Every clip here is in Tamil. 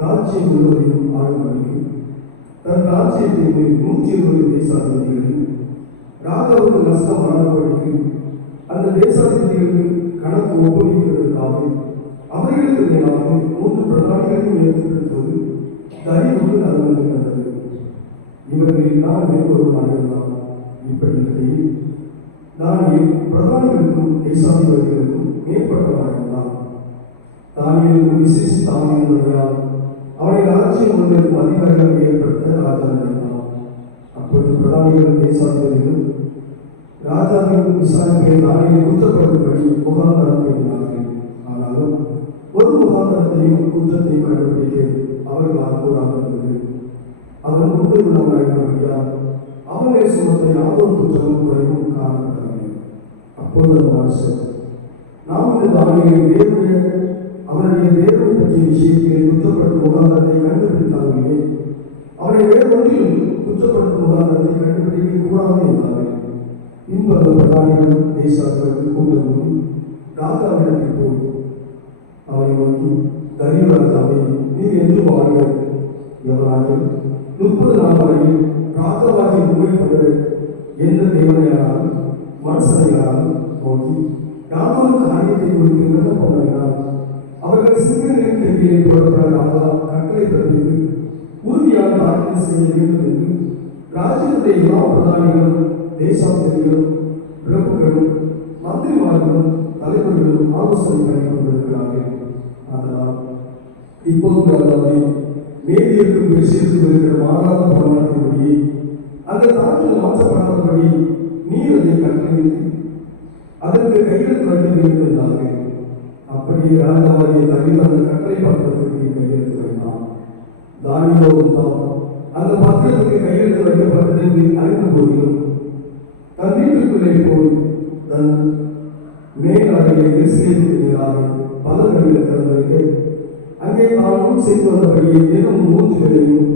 ராஜ்யம் முழுவதையும் ஆளும்படிக்கு தன் ராஜ்யத்தின் மேல் 120 தேசாதிபதிகளில் ராஜாவுக்கு நஷ்டம் வராதபடிக்கு அந்த தேசாதிபதிகளுக்கு கணக்கு ஒப்புவிக்கிறதுக்காக அவர்களுக்கு மேலாக 3 பிரதானிகளையும் ஏற்படுத்துவது தரிவுக்கு நலன் கண்டது. இவர்களில் நான் மேற்கொள்வதாக இருந்தால் இப்படி இருக்கையில் தானியேல் பிரதானிகளுக்கும் தேசாதிபதிகளுக்கும் மேற்பட்டவனாக இருந்தான். தானியேலுக்கு விசேஷித்த ஆவியானவரால் அவனை ராஜ்யம் முழுவதற்கும் அதிகாரியாக ஏற்படுத்த ராஜா நினைத்தான். அப்பொழுது பிரதானிகள் தேசாதிபதிகள் ராஜாவின் விசாரணையை தானியேலை குற்றப்படுத்தும்படி முகாந்தரம் தேடினார்கள். ஆனாலும் ஒரு முகாந்தரத்தையும் குற்றத்தையும் கண்டுபிடிக்க அவர்களால் கூடாது இருந்தது. அவன் உண்மை உள்ளவனாயிருந்தபடியால் அவனை சுமத்த யாதொரு குற்றமும் குறைவும் காணப்படவில்லை. அப்பொழுது அந்த மனுஷன் நாம் இந்த தானியேலை அவனுடைய தேவனை பற்றிய விஷயத்தை குற்றப்படுத்தும் முகாந்தரத்தை கண்டுபிடித்தார்களே, அவனை வேறு ஒன்றிலும் குற்றப்படுத்தும் முகாந்தரத்தை கண்டுபிடிக்க கூடாது என்றார்கள். பின்பு அந்த பிரதானிகள் தேசாதிபதிகள் கூட்டம் ராஜாவிடத்தில் போய் அவனை நோக்கி, தரியு ராஜாவே, நீர் என்று வாழ்க, எவராயும் 30 நாள் வரையில் ராஜாவாகி உண்மை தவிர எந்த தேவனையானாலும் மனுஷனையானாலும் நோக்கி யாதொரு காரியத்தை குறித்து விண்ணப்பம் பண்ணினார் அவர்கள் சிங்கங்களின் கையிலே போடப்பட ராஜா கட்டளை பிறப்பித்து உறுதியாக ஆட்சி செய்ய வேண்டும் என்று ராஜ்யத்துடைய எல்லா பிரதானிகளும் தேசாதிபதிகளும் பிரபுக்களும் மந்திரிமார்களும் தலைவர்களும் ஆலோசனை பண்ணி கொண்டிருக்கிறார்கள். அதனால் இப்போது ராஜாவை மேதியருக்கும் பெருசியத்துக்கும் இருக்கிற மாறாத பிரமாணத்தின்படி அந்த தாக்கில் மாற்றப்படாதபடி நீர் அதை கட்டளையிட்டு அதற்கு கையெழுத்து வைக்க வேண்டும் என்றார்கள். அப்படியே ராஜாவாகிய தரியு அந்த கட்டளை பத்திரத்திற்கு கையெழுத்து வைத்தான். தானியேலும் தான் அந்த பத்திரத்துக்கு கையெழுத்து வைக்கப்பட்டது என்று அறிந்த போதிலும் தன் வீட்டுக்குள்ளே போய் தன் மேலாடையை எருசலேமுக்கு நேராக பலர்களில் திறந்து வைக்க அங்கே தான் முன் செய்து வந்தபடியே தினம் 3 வேளையும்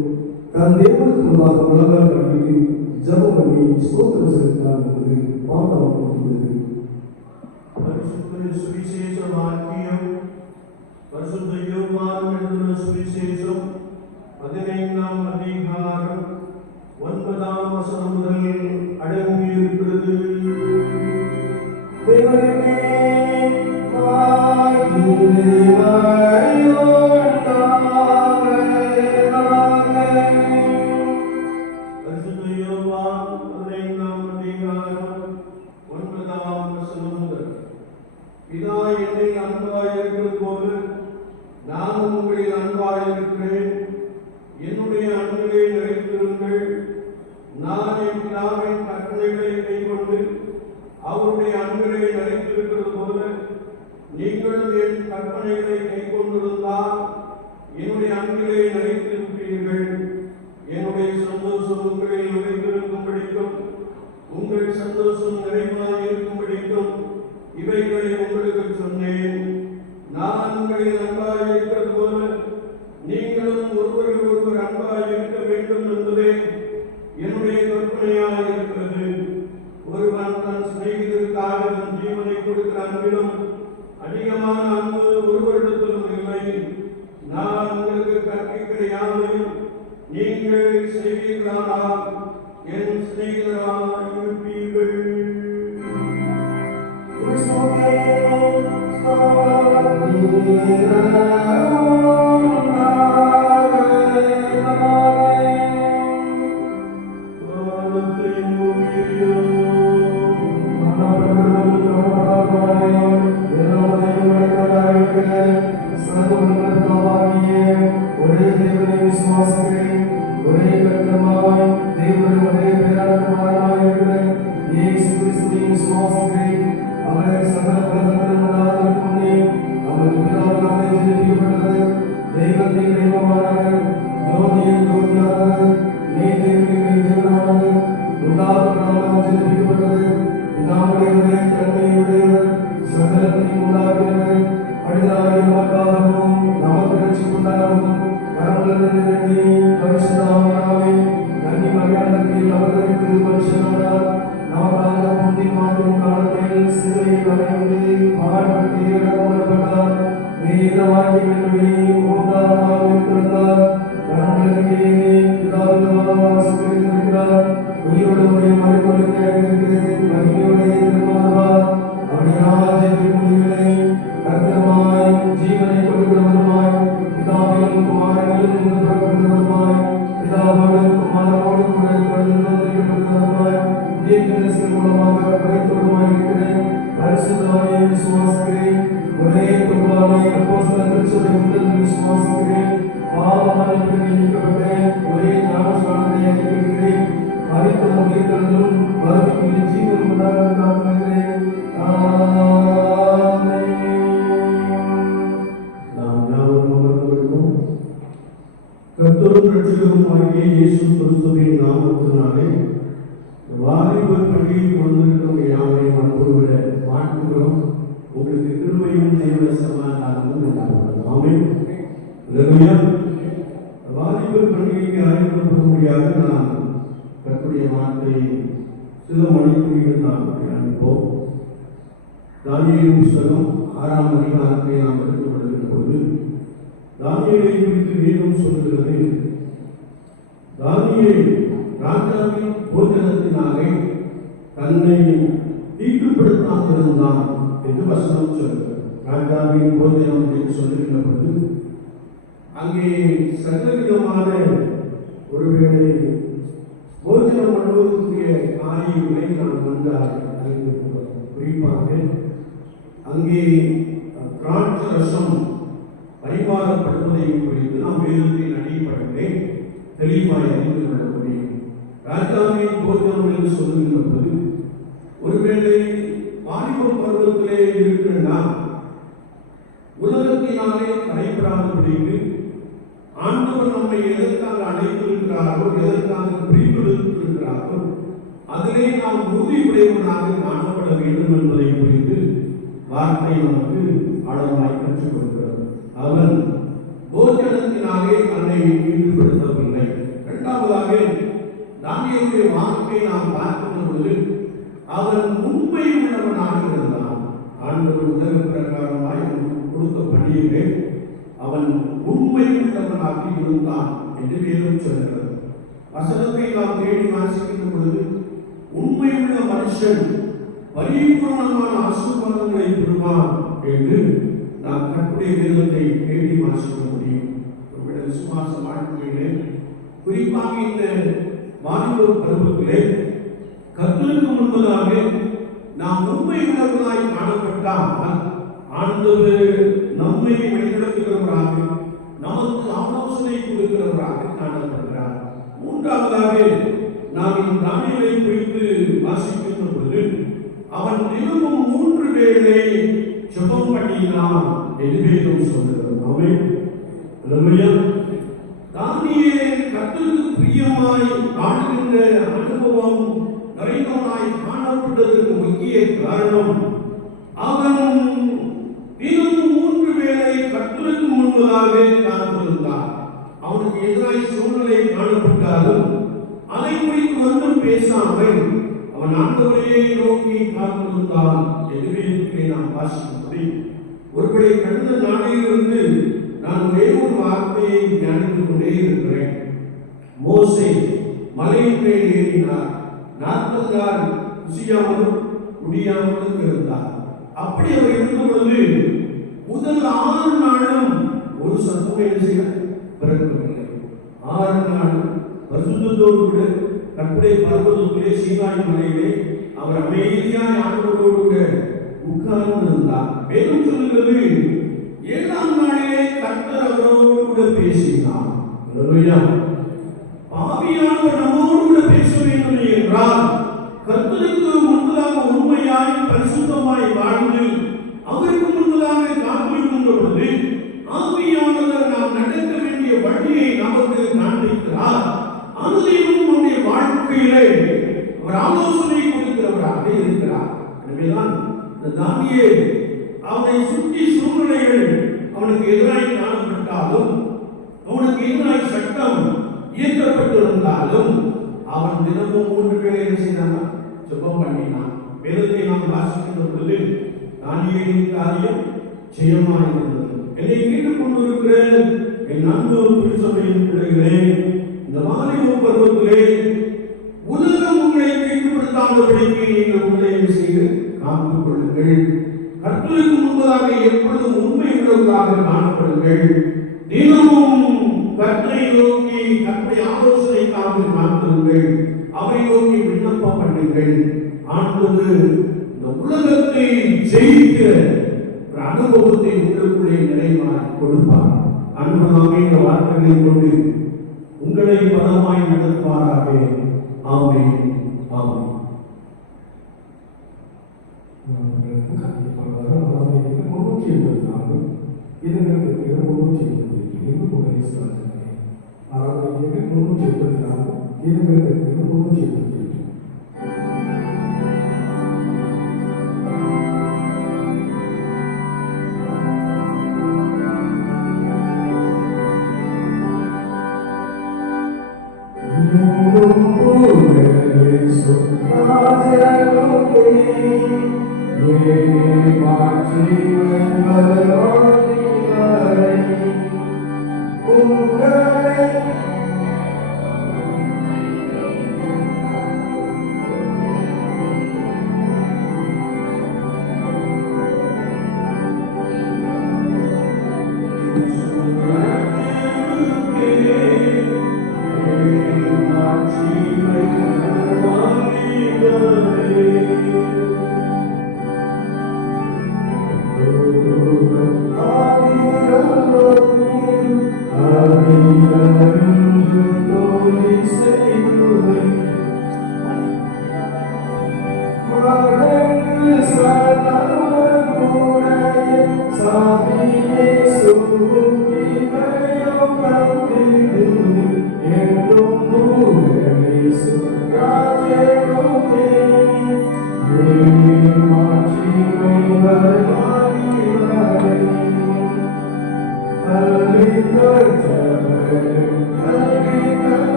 தன் தேவனுக்கு முன்பாக முழங்கால் பண்ணிட்டு ஜெபம் பண்ணி ஸ்தோத்திரம் செலுத்தினார் என்பது பாடம் கொடுக்கிறது. சுவிசேஷ வாக்கியம் பரிசுத்த யோவான் எழுதின சுவிசேஷம் 15ஆம் அதிகாரம் 9ஆம் வசனம் முதல் அடங்கி இருக்கிறது. பிதா என்னில் அன்பாயிருக்கிற போது நானும் உங்களில் அன்பாயிருக்கிறேன். என்னுடைய அன்பிலே நிலைத்திருங்கள். நான் என் பிதாவின் கட்டளைகளை கைக்கொண்டு அவருடைய அன்பிலே நிலைத்திருக்கிறது போல நீங்களும் என் கற்பனைகளை கைக்கொண்டிருந்தால் என்னுடைய அன்பிலே நிலைத்திருப்பீர்கள். என்னுடைய சந்தோஷம் உங்களில் நிலைத்திருக்கும்படிக்கும் உங்கள் சந்தோஷம் நிறைவாக இருக்கும்படிக்கும் இவைகளை உங்களுக்கு சொன்னேன். நான் உங்களில் அன்பாக இருக்கிறது போல நீங்களும் ஒருவருக்கு ஒருவர் அன்பாக இருக்க வேண்டும் என்பதே என்னுடைய கற்பனையாக இருக்கிறது. ஒருவன் தன் சிநேகிதருக்காக தன் ஜீவனை கொடுக்கிற அன்பிலும் அதிகமான அன்பு ஒருவரிடத்திலும் இல்லை. நான் உங்களுக்கு கற்பிக்கிற யாவையும் நீங்கள் செய்வீர்களானால் என் சிநேகிதராக இருப்பீர்கள். பாடுபட்டு இறக்கப்பட்டார். வேத வாக்கியங்களின்படி மூன்றாம் நாள் உயிர்த்தெழுந்தார். வரங்களுக்கு பிதாவினால் சொல்லியிருக்கிறார். உயிருடைய மறுபொருளுக்கு இருக்கிறது. மகிமையுடைய திரும்ப வருவார். அவருடைய ராஜ்யத்தின் முடிவில்லை. கர்த்தருமாய் ஜீவனை கொடுக்கிறவருமாய் பிதாவிலும் குமாரனிலும் இருந்து புறப்படுகிறவருமாய் பிதாவோடும் குமாரனோடும் கூட தொடர்புபடுகிறவருமாய் தீர்க்கதரிசிகள் மூலமாக படைத்தவருமாய் இருக்கிறேன். பரிசுத்தவானை விசுவாசிக்கிறேன். ஒரே குர்பானை அப்போஸ்தலர் திருச்சபை முதல் விசுவாசிக்கிறேன். பாவ மன்னிப்புக்கு நீக்கப்பட்டேன். ஒரே ஞானஸ்நானத்தை அறிவிக்கிறேன். மரித்தோர் உயிர்த்தெழுதலும் மறுமைக்கு ஜீவன் உண்டாக நான் நினைக்கிறேன். கர்த்தரும் இரட்சகருமாகிய இயேசு கிறிஸ்துவின் நாமத்தினாலே வாலிபர் பள்ளியில் கொண்டிருக்கும் யாவரையும் அன்போடு வாழ்த்துகிறோம். உங்களுக்கு கிருபையும் தெய்வ சமாதானமும் உண்டாகிறது. ஆமென். அல்லேலூயா. வாலிபர் பள்ளிக்கு அழைக்கப்படும்படியாக நாம் கர்த்தருடைய வார்த்தையை சில மணித்துளிகள் நாம் தியானிப்போம். தானியேலின் புத்தகம் 6ஆம் அதிகாரத்தை நாம் எடுத்துக் கொள்கிற போது தானியேலை குறித்து வேதம் சொல்கிறது. தானியேல் ராஜாவின் போஜனத்தினாலே தன்னை தீட்டுப்படுத்தாமல் இருந்தான் என்று வசனம் சொல்கிறது. ராஜாவின் போஜனம் என்று சொல்லுகிற பொழுது அங்கே சகலவிதமான ஒருவேளை போஜனம் பண்ணுவதற்குரிய காரியங்களை நாம் வந்தால் குறிப்பாக அங்கே திராட்சை ரசம் பரிமாறப்படுவதை குறித்து நாம் வேதத்தின் அடிப்படையிலே தெளிவாய் அறிந்து கொள்ள முடியும். ராஜாவின் போஜனம் என்று சொல்லுகின்ற போது ஒருவேளை வாலிப பருவத்திலே இருக்கிற நாம் உலகத்தினாலே கரைப்படாதபடிக்கு ஆண்டவர் நம்மை எதற்காக அழைத்திருக்கிறாரோ, எதற்காக பிரித்தெடுத்திருக்கிறாரோ அதிலே நாம் உறுதியுடையவனாக காணப்பட வேண்டும் என்பதை குறித்து வார்த்தை நமக்கு ஆழமாய் கற்றுக் கொடுக்கிறது. அவன் போஜனத்தினாலே தன்னை ஈடுபடுத்தவில்லை. இரண்டாவதாக தானியேலுடைய வாழ்க்கையை நாம் பார்க்கின்ற பொழுது அவன் உண்மை உள்ளவனாக இருந்தான். ஆண்டவர் உலக பிரகாரமாய் கொடுத்த பணியிலே அவன் உண்மை உள்ளவனாக இருந்தான் என்று வேதம் சொல்கிறது. வசனத்தை நாம் தேடி வாசிக்கின்ற பொழுது உண்மையுள்ள மனுஷன் பரிபூர்ணமான ஆசீர்வாதங்களை பெறுவான் என்று நாம் கர்த்தருடைய வேதத்தை தேடி வாசிக்க முடியும். நம்முடைய விசுவாச வாழ்க்கையிலே குறிப்பாக இந்த வாலிப பருவத்திலே கர்த்தருக்கு முன்பதாக நாம் உண்மை உள்ளவர்களாய் காணப்பட்டால் ஆண்டவர் நம்மை வழிநடத்துகிறவராக, நமக்கு ஆலோசனை கொடுக்கிறவராக காணப்படுகிறார். மூன்றாவதாக நாம் இந்த தானியேலை குறித்து வாசிக்கின்ற பொழுது அவன் தினமும் 3 வேளை ஜெபம் பண்ணினான் என்று வேதம் சொல்கிறது. ஆமென். அல்லேலூயா. தானியேல் கர்த்தருக்கு பிரியமாய் வாழுகின்ற அனுபவம் நிறைந்தவனாய் காணப்பட்டதற்கு முக்கிய காரணம் அவன் தினமும் 3 வேளை கர்த்தருக்கு முன்பதாக காத்திருந்தான். அவனுக்கு எதிராய் சூழ்நிலை காணப்பட்டாலும் அதை குறித்து வந்து பேசாமல் அவன் ஆண்டவரையே நோக்கி காத்திருந்தான் என்று நாம் வாசிக்க முடியும். ஒருவேளை கடந்த நாளிலிருந்து நான் ஒரே ஒரு வார்த்தையை தியானித்துக் கொண்டே இருக்கிறேன். மோசே மலையின் மேல் ஏறினார். 40 நாள் ருசியாமலும் முடியாமலும் இருந்தார். அப்படி அவர் இருக்கும் பொழுது முதல் 6 நாளும் ஒரு சத்தம் என்ன செய்ய பிறக்கவில்லை. 6 நாள் பரிசுத்தத்தோடு கூட கர்த்தருடைய பர்வதத்திலே சீனாய் மலையிலே அவர் அமைதியாய் ஆண்டவரோடு கூட உட்கார்ந்து இருந்தார். வேதம் சொல்லுகிறது 7ஆம் நாளிலே கர்த்தர் அவரோடு கூட பேசினார். அல்லேலூயா. ஆவியானவர் நம்மோடு கூட பேச வேண்டும் என்றால் கர்த்தருக்கு முன்பதாக உண்மையாய் பரிசுத்தமாய் வாழ்ந்து அவருக்கு முன்பதாக காத்திருக்கின்ற பொழுது ஆவியானவர் நாம் நடக்க வேண்டிய வழியை நமக்கு காண்பிக்கிறார். அனுதினமும் நம்முடைய வாழ்க்கையிலே அவர் ஆலோசனை கொடுக்கிறவராக இருக்கிறார். எனவேதான் இந்த தானியேல் அவனை சுற்றி சூழ்நிலைகள் அவனுக்கு எதிராய் காணப்பட்டாலும், அவனுக்கு எதிராய் சட்டம் இயக்கப்பட்டிருந்தாலும் அவன் தினமும் 3 வேளை செய்தான், ஜெபம் பண்ணினான். வேதத்தை நாம் வாசிக்கின்ற பொழுது தானியேலின் காரியம் ஜெயமாயிருந்தது. என்னை கேட்டுக் கொண்டிருக்கிற என் அன்பு திருச்சபையின் பிள்ளைகளே, இந்த வாலிப பருவத்திலே உலகம் உங்களை கீழ்ப்படுத்தாதபடிக்கு நீங்கள் உதயம் செய்து காத்துக் கொள்ளுங்கள். கர்த்தருக்கு முன்பதாக எப்பொழுதும் உண்மை உள்ளவர்களாக காணப்படுங்கள். தினமும் கர்த்தரை நோக்கி கர்த்தரை ஆலோசனைக்காக காத்துங்கள். அவரை நோக்கி விண்ணப்பம் பண்ணுங்கள். ஆண்டவர் இந்த உலகத்தை ஜெயிக்கிற ஒரு அனுபவத்தை உங்களுக்குள்ளே நிறைவாய் கொடுப்பார். அன்பனாக இந்த வார்த்தைகளை கொண்டு உங்களை பலமாய் நடத்துவாராக. ஆமென். ஆமென்.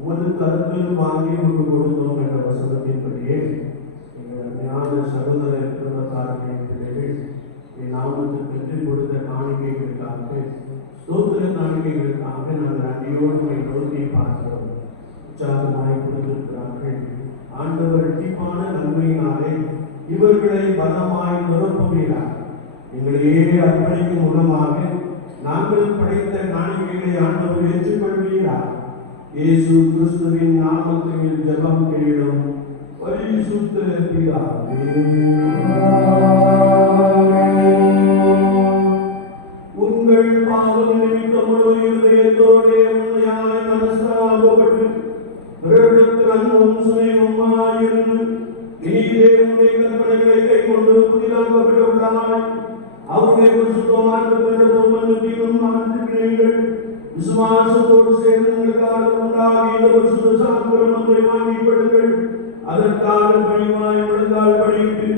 உமது கருத்தில் வாங்கி உமக்கு கொடுத்தோம் என்ற வசனத்தின்படியே எங்கள் ஞான சகோதர குடும்பத்தார்கள் என் நாமத்துக்கு பெற்றுக் கொடுத்த காணிக்கைகளுக்காக ஸ்தோத்திர காணிக்கைகளுக்காக நாங்கள் நன்றியோடு நோக்கி பார்க்கிறோம். உற்சாகமாய் கொடுத்திருக்கிறார்கள். ஆண்டவர் இரட்டிப்பான நன்மையினாலே இவர்களை பலமாய் நிரப்புகிறார். எங்களையே அர்ப்பணிக்கும் மூலமாக நாங்கள் படைத்த காணிக்கைகளை ஆண்டவர் ஏற்றுக்கொள்கிறார். இயேசு கிறிஸ்துவின் நாமத்தில் ஜெபம் கேளும் பரிசுத்த பிதாவே. உங்கள் பாவம் நிமித்தம் முழு இருதயத்தோடே உண்மையாய் மனஸ்தாபப்பட்டு பிறரிடத்தில் அன்பும் சுயமுமாயிருந்து நீரே உன்னுடைய கற்பனைகளை கைக்கொண்டு புதிதாக்கப்பட்டுள்ளாய். அவருடைய பரிசுத்தமானவர்களிடமும் மன்னிப்பையும் மாற்றுகிறீர்கள். விசுவாசத்தோடு சேர்ந்து உங்களுக்காக உண்டாகி இந்த பரிசுத்த சாக்குரமத்தை வாங்கிக் கொள்ளுங்கள். அதற்காக பணிவாய் முழங்கால் படித்து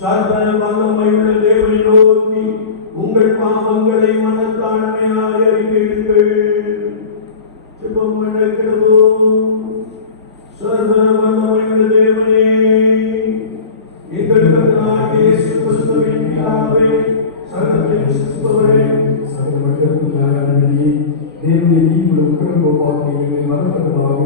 சாத்தான பங்கமையுள்ள தேவனை நோக்கி உங்கள் பாவங்களை மனத்தாழ்மையாய் அறிக்கையிடுங்கள். ஜெபம் நடக்கிறோம். சர்வ வல்லமையுள்ள தேவனே, எங்கள் கர்த்தராகிய இயேசு கிறிஸ்துவின் பிதாவே, சகலத்தையும் சிருஷ்டித்தவரே, சகல மனிதருக்கும் தேவனுடைய நீங்களும் உக்கிரம் கோப்பாக்கி எங்களை மறந்ததாக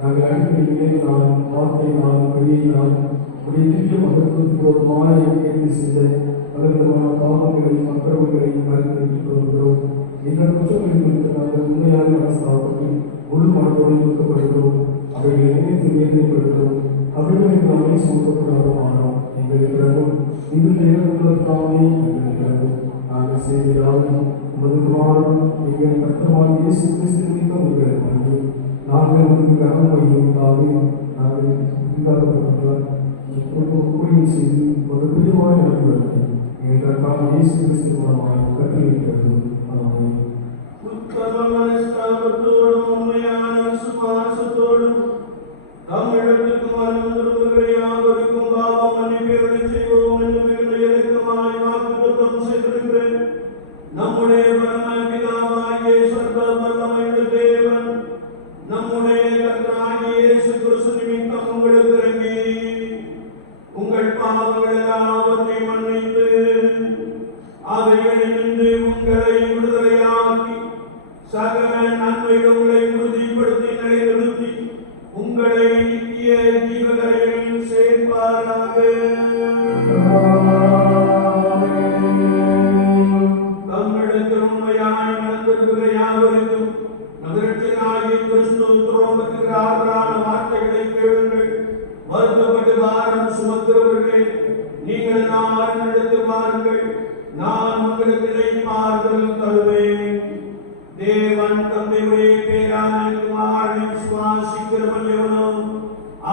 நாங்கள் அடிக்கடி நினைவினாலும் வார்த்தையினாலும் கிரியையினாலும் உடைய திவ்ய மகத்துவத்துக்கு விரோதமாக எங்களை செய்த பலவிதமான பாவங்களையும் அக்கிரமங்களையும் மறுத்து வருகிறோம். எங்கள் குற்றங்களை குறித்து நாங்கள் உண்மையான மனஸ்தாபத்தை முழு மனத்தோடு துக்கப்படுகிறோம். அவைகளை நினைத்து வேதனைப்படுகிறோம். அவைகளுக்கு நாமே சுமக்கக்கூடாத மாறோம். எங்களுக்கு இறங்கும் நீங்கள் தேவனுள்ளதாமே எங்களுக்கு இறங்கும். நாங்கள் செய்த யாரும் உமது குமாரனும் எங்கள் கர்த்தராகிய இயேசு கிறிஸ்து நிமித்தம் உங்களுக்கு நன்றி. நாங்கள் உங்களுக்கு கனமையுண்டாக நாங்கள் உண்டாக்கப்பட்டால் ஊழியம் செய்து ஒரு பிரியமான நண்பர்கள் எங்கள் கர்த்தராகிய இயேசு கிறிஸ்து மூலமாக கட்டளையிட்டது. ஆமென். உத்தம மனஸ்தாபத்தோடும் உண்மையான விசுவாசத்தோடும் தமிழகத்துக்கு மனமுறை யாவருக்கும் பாவம் மன்னிப்பேரடை செய்வோம் என்று மிகுந்த இறக்கமாய் வாக்குத்தத்தம் செய்திருக்கிறேன். நம்முடைய பரமபிதாவாகிய சொர்க்க வல்லமையுள்ள தேவன் நம்முடைய கர்த்தராகிய இயேசு கிறிஸ்து நிமித்தம் உங்களுக்கு இறங்கி உங்கள் பாவங்கள் எல்லாவற்றையும் மன்னித்து அவைகளிலிருந்து உங்களை விடுதலையாக்கி சகல நன்மைகளை உறுதிப்படுத்தி நிலைநிறுத்தி உங்களை நித்திய ஜீவகரையில் சேர்ப்பாராக. தம்மிடத்தில் உண்மையாய் நடந்திருக்கிற யாவருக்கும் நகரத்தினாகிய கிறிஸ்து துரோகத்துக்கான வார்த்தைகளை கேளுங்கள். மறுக்கப்பட்டு வாரம் சுமக்கிறவர்களே, நீங்கள் நான் நடத்து வாருங்கள், நான் உங்களுக்கு இளைப்பாறுதல் தருவேன். தேவன் தந்தையுடைய பேரான குமாரனை விசுவாசிக்கிறவன் எவனோ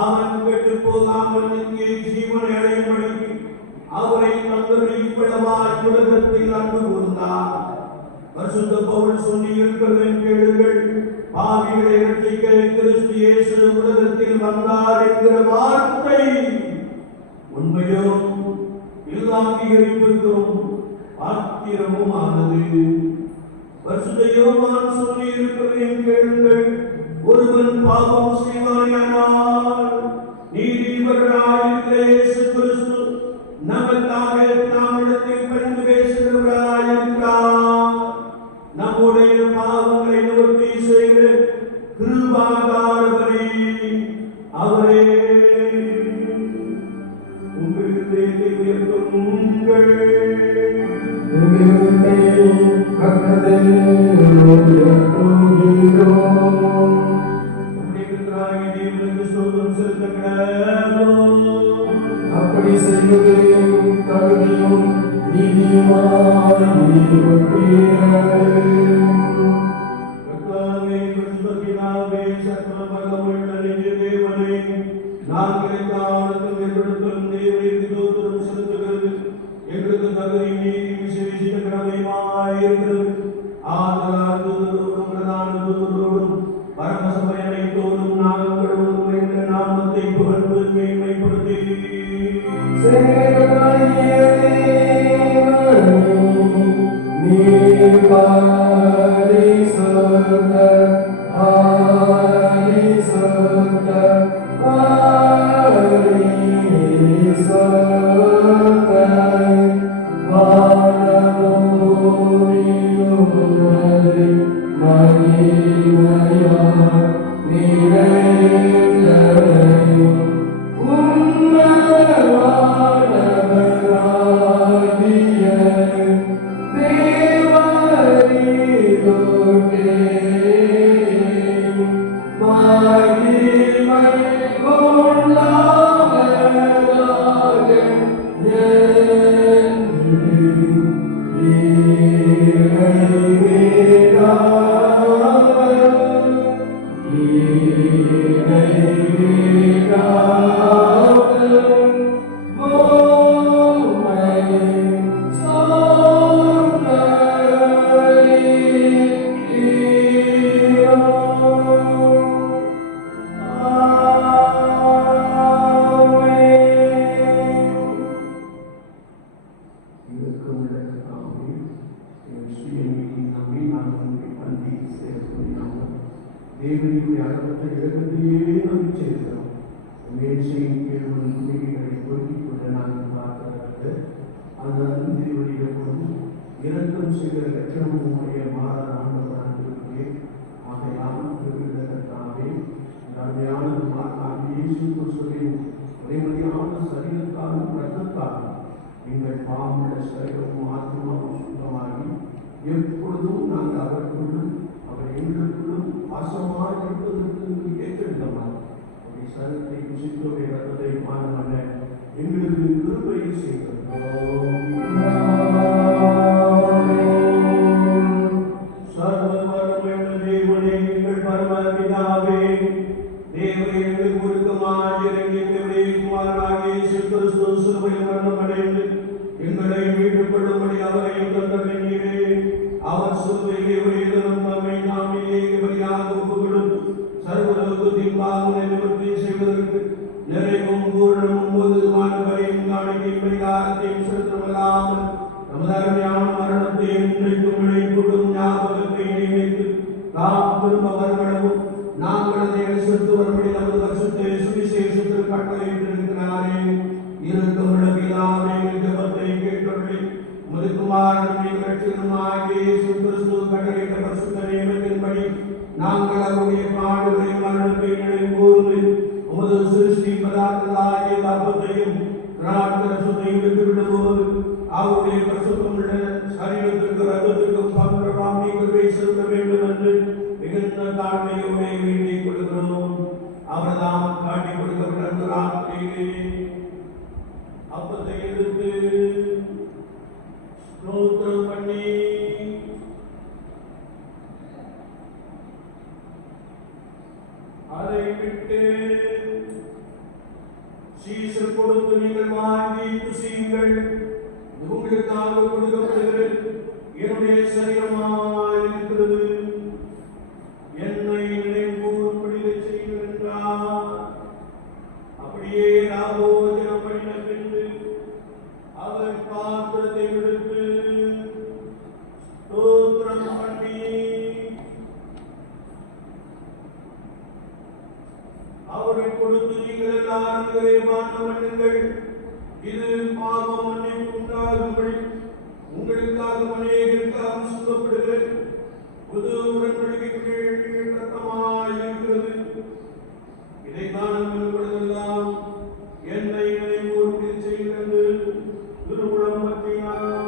அவன் கெட்டு போகாமல் நித்திய ஜீவனை அடையும்படி அவரை தந்தை இவ்வளவாய் உலகத்தில் அன்பு கூர்ந்தார். பரிசுத்த பவுல் சொல்லி இருக்கிறதை கேளுங்கள். பாவிகளை ரட்சிக்க கிறிஸ்து இயேசு உலகத்தில் வந்தார் என்கிற வார்த்தை உண்மையோ எல்லா அங்கீகரிப்புக்கும் பாத்திரமும் ஆனது. பரிசுத்த யோவான் சொல்லி இருக்கிறதையும் கேளுங்கள். ஒருவன் பாவம் செய்வானானால் நீதிபதியாகிய இயேசு கிறிஸ்து நமக்காக நம்மிடத்தில் பரிந்து பேசுகிறவராயிருக்கிறார். நம்முடைய பாவங்களை நிவர்த்தி செய்து கிருபாதாரபடி அவரே உங்களுக்கு உயர்த்துங்கள். அப்படி செய்வது தகுதியும் எங்களுக்கு தகுதி நீதி விசேஷ கடமையாயிருக்கிறது. ஆதலால் பரமசமயத்தோடும் நாங்கள் நாமத்தை புகழ்ந்து மேன்மைப்படுத்தி தேவனுடைய அளவற்ற இலக்கத்தையே நாம் சேர்க்கிறோம். மேன்சையின் கேள்வன் குடிகளை பொருத்திக் கொண்டு நாங்கள் பார்க்கிறது. அந்த தேவனுடைய பொழுது இறக்கம் செய்கிற லட்சணமுடைய மாறான ஆண்டவராக அதற்காக எங்கள் பாவமுள்ள சரீரமும் ஆத்மாவும் சுத்தமாகி எப்பொழுதும் நாங்கள் அவருக்குள்ளும் அவர் எங்களுக்குள்ளும் வாசமாக இருப்பதற்கு ஏற்றவிதமாக அவருடைய சரத்தை புசித்தோடைய ரத்தத்தை மாணவன எங்களுக்கு கிருபை செய்கிறோம். சர்வவல்லமையுள்ள தேவனே, எங்கள் பரமபிதாவே, தேவரே, எங்களுக்கு ஒழுக்கமாய் இறங்கி எங்களுடைய குமாரனாகிய இயேசு கிறிஸ்து சிலுவையில் மரணமடைந்து எங்களை மீட்டுக் கொள்ளும்படி அவரை தந்தீரே. அவர் சிலுவையிலே ஒரே தினம் நம்மை நாமே பலியாக ஒப்புக்கொடுத்து சர்வலோகத்தின் பாவங்களை நிவர்த்தி செய்வதற்கு நிறைவும் பூரணமும் போதுமான பலியும் காணிக்கையும் பரிகாரத்தையும் செலுத்தவல்லாமல் நமது அருமையான மரணத்தையும் இன்றைக்கும் இணைப்புடும் ஞாபகத்தை நினைத்து நாம் திரும்ப வரவிடவும் நாங்கள் அதை செலுத்து வரும்படி நமது வருஷத்தை சுவிசேஷத்தில் கட்டளையிட்டிருக்கிறாரே. இருக்கும் பிதாவே, ஜெபத்தை கேட்கவில்லை உமது குமாரனுடைய இரட்சகருமாகிய இயேசு கிறிஸ்து கட்டளையிட்ட பரிசுத்த நியமத்தின்படி நாங்கள் அவருடைய பாடுகளை மரணத்தை நினைவு கூர்ந்து உமது சிருஷ்டி பதார்த்தங்களாகிய தப்பத்தையும் திராட்சரசத்தையும் விட்டுவிடும்போது அவருடைய பரிசுத்தமுள்ள சரீரத்திற்கு ரத்தத்திற்கும் பங்குறவாம் நீங்கள் செலுத்த வேண்டும் என்று மிகுந்த தாழ்மையோடு வேண்டிக் கொள்கிறோம். அவர்தான் காட்டி கொடுக்கப்பட்ட ராத்திரியிலே அப்பத்தை எடுத்து ஸ்தோத்திரம் பண்ணி அதை விட்டு சீசர் கொடுத்து நீங்கள் வாங்கி புசியுங்கள், உங்களுக்காக கொடுக்கப்படுகிறது என்னுடைய சரீரமாய் இருக்கிறது, என்னை நினைவுபடி செய்யுங்கள் என்றார். அப்படியே ராபோஜனம் பண்ணின பின்பு அவர் பாத்திரத்தை எடுத்து ஸ்தோத்திரம் பண்ணி அவரை கொடுத்து நீங்கள் எல்லாரும் பண்ணுங்கள், இது பாவம் மன்னிப்பு உண்டாகும்படி உங்களுக்காக அநேகருக்காக சொல்லப்படுகிறது புது உடன்படிக்கைக்கு ரத்தமாய் இருக்கிறது. இதை காணும் பொழுதெல்லாம் என்னை நினைவு செய்கிறது. திருவுளம் பற்றினார்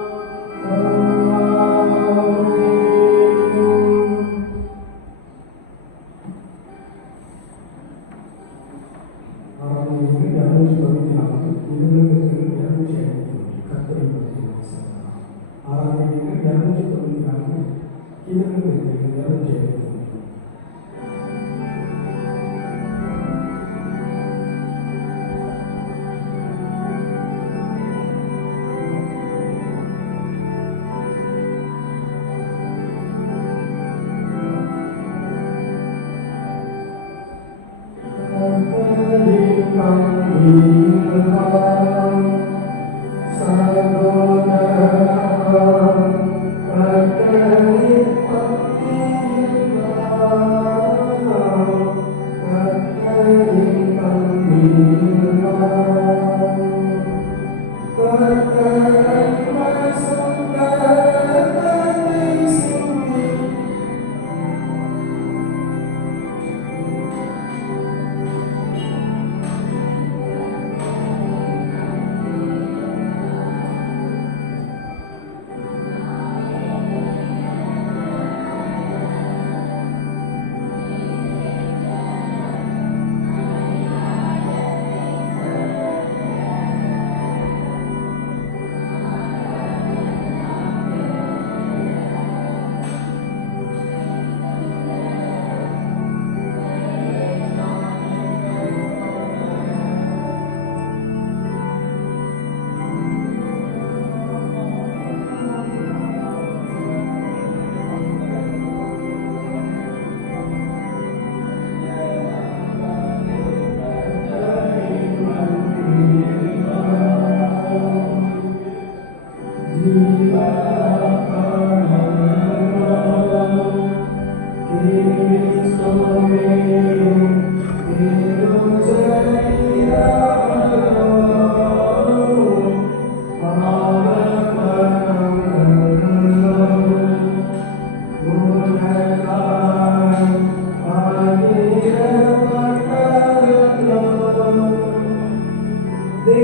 They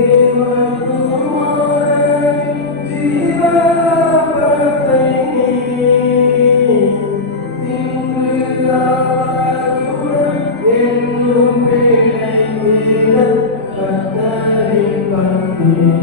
உலகத்தை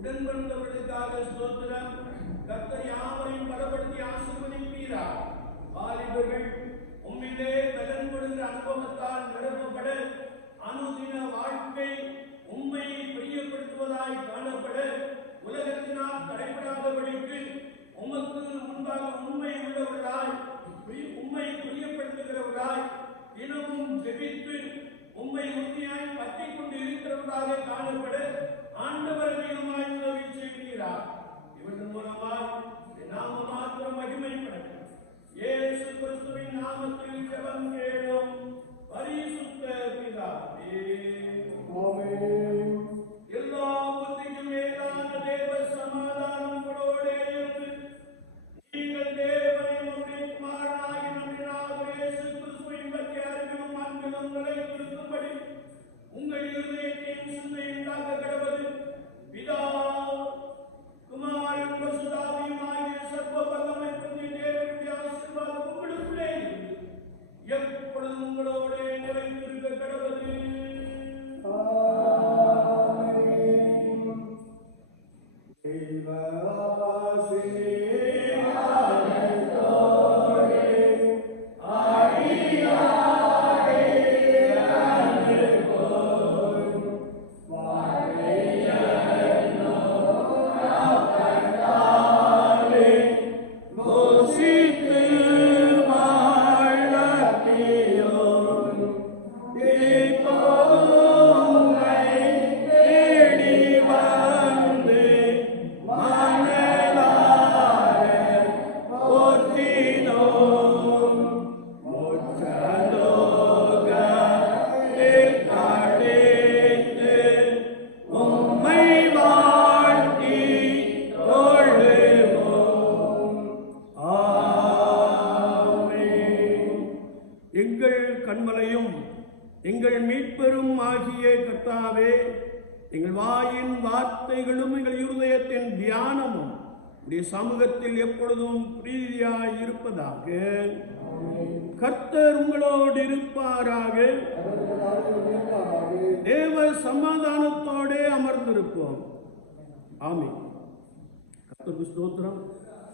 உடன் வந்தவர்களுக்காக ஸ்தோத்திரம். கர்த்தர் யாவரையும் பலப்படுத்தி ஆசீர்வதிப்பீரா. வாலிபர்கள் உம்மிலே பலன் கொடுக்கிற அனுபவத்தால் நிரப்பப்பட அனுதின வாழ்க்கை உம்மை பிரியப்படுத்துவதாய் காணப்பட உலகத்தினால் தடைபடாதபடிக்கு உமக்கு முன்பாக உண்மை உள்ளவர்களாய் உம்மை பிரியப்படுத்துகிறவர்களாய் தினமும் ஜெபித்து உம்மை உறுதியாய் பற்றிக் கொண்டு இருக்கிறவர்களாக காணப்பட ஆண்டவர் அதிகமாய் உதவி செய்கிறார். இவர்கள் மூலமாய் நாம மாத்திரம் மகிமைப்படும். இயேசு கிறிஸ்துவின் நாமத்தில் ஜெபம் கேளும் பரிசுத்த பிதாவே. ஆமென். எல்லா புத்திக்கும் மேலான தேவ சமாதானம் உங்களோடே இருந்து நீங்கள் தேவனை உம்முடைய குமாரனாகிய நம்முடைய நாதர் இயேசு கிறிஸ்துவின் பற்றி அறிவிலும் அன்பிலும் நிலைத்திருக்கும்படி உங்கள் இருதயத்தையும் சிந்தையும் காக்க கடவுள் பிதா குமாரன் பரிசுத்தாவியுமாகிய சர்வ வல்லமை பொருந்திய தேவனுடைய ஆசீர்வாதம் உங்களுக்குள்ளே இருந்து எப்பொழுதும் உங்களோடே நிலைத்திருக்க கடவுள். எங்கள் கண்மலையும் எங்கள் மீட்பெரும் ஆகிய கர்த்தாவே, எங்கள் வாயின் வார்த்தைகளும் எங்கள் இருதயத்தின் தியானமும் உடைய சமூகத்தில் எப்பொழுதும் பிரீதியாய் இருப்பதாக. கர்த்தர் உங்களோடு இருப்பாராக. தேவ சமாதானத்தோடே அமர்ந்திருப்போம். ஆமென். கர்த்தருக்கு ஸ்தோத்திரம்.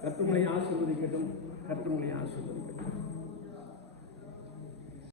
கர்த்தர் உங்களை ஆசீர்வதிக்கட்டும். கர்த்தர் உங்களை ஆசீர்வதிக்கட்டும்.